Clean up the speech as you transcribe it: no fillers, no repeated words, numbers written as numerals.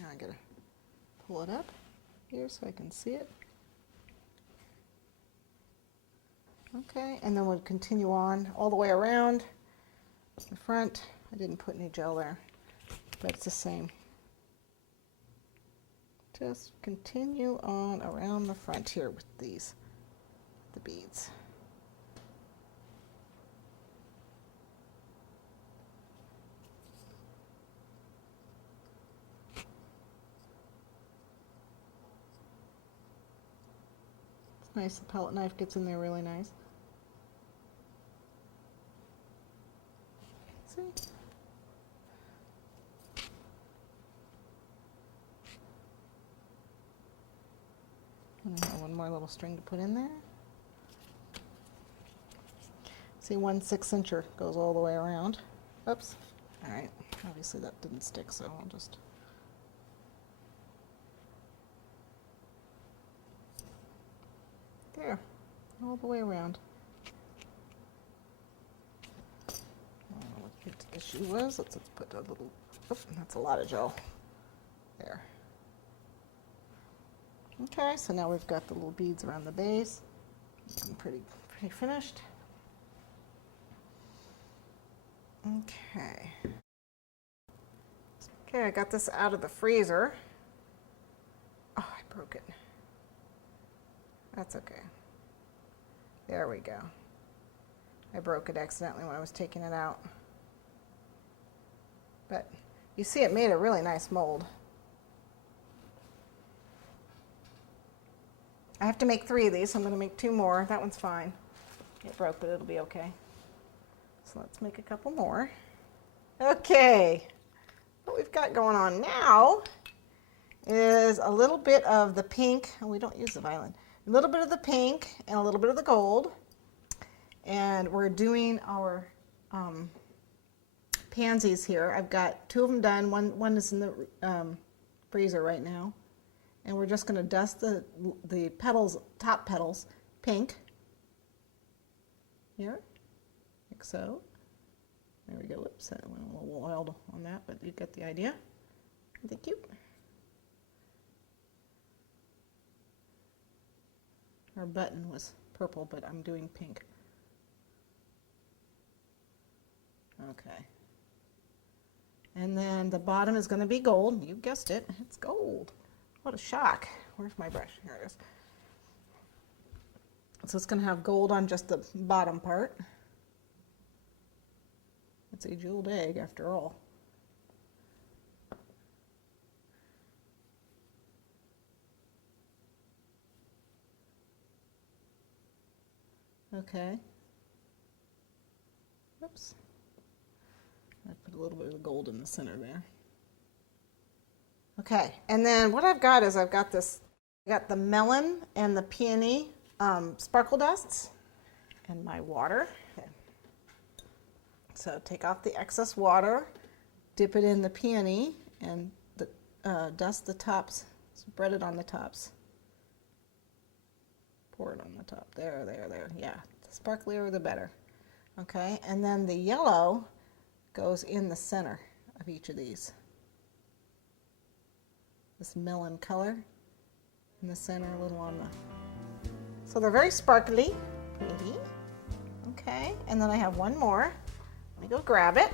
Now I gotta pull it up here so I can see it. Okay, and then we'll continue on all the way around the front. I didn't put any gel there, but it's the same. Just continue on around the front here with these, the beads. It's nice, the palette knife gets in there really nice. See? And I have one more little string to put in there. See, 1/6 incher goes all the way around. Oops. All right. Obviously that didn't stick, so I'll just. There. All the way around. I don't know what the issue was. Let's put a little. Oops, that's a lot of gel. There. Okay, so now we've got the little beads around the base. Pretty finished. Okay. Okay, I got this out of the freezer. Oh, I broke it. That's okay. There we go. I broke it accidentally when I was taking it out. But you see it made a really nice mold. I have to make 3 of these, so I'm going to make 2 more. That one's fine. It broke, but it'll be okay. So let's make a couple more. Okay. What we've got going on now is a little bit of the pink, and we don't use the violet, a little bit of the pink and a little bit of the gold. And we're doing our pansies here. I've got 2 of them done. One is in the freezer right now. And we're just going to dust the petals, top petals, pink. Here, like so. There we go. Whoops, I went a little wild on that, but you get the idea. Thank you. Our button was purple, but I'm doing pink. Okay. And then the bottom is going to be gold. You guessed it. It's gold. What a shock. Where's my brush? Here it is. So it's going to have gold on just the bottom part. It's a jeweled egg after all. Okay. Oops. I put a little bit of gold in the center there. Okay, and then what I've got is I've got the melon and the peony sparkle dusts and my water. Okay. So take off the excess water, dip it in the peony, and dust the tops, spread it on the tops. Pour it on the top. There. Yeah, the sparklier the better. Okay, and then the yellow goes in the center of each of these. This melon color in the center, a little on the. So they're very sparkly, pretty. Okay, and then I have one more. Let me go grab it.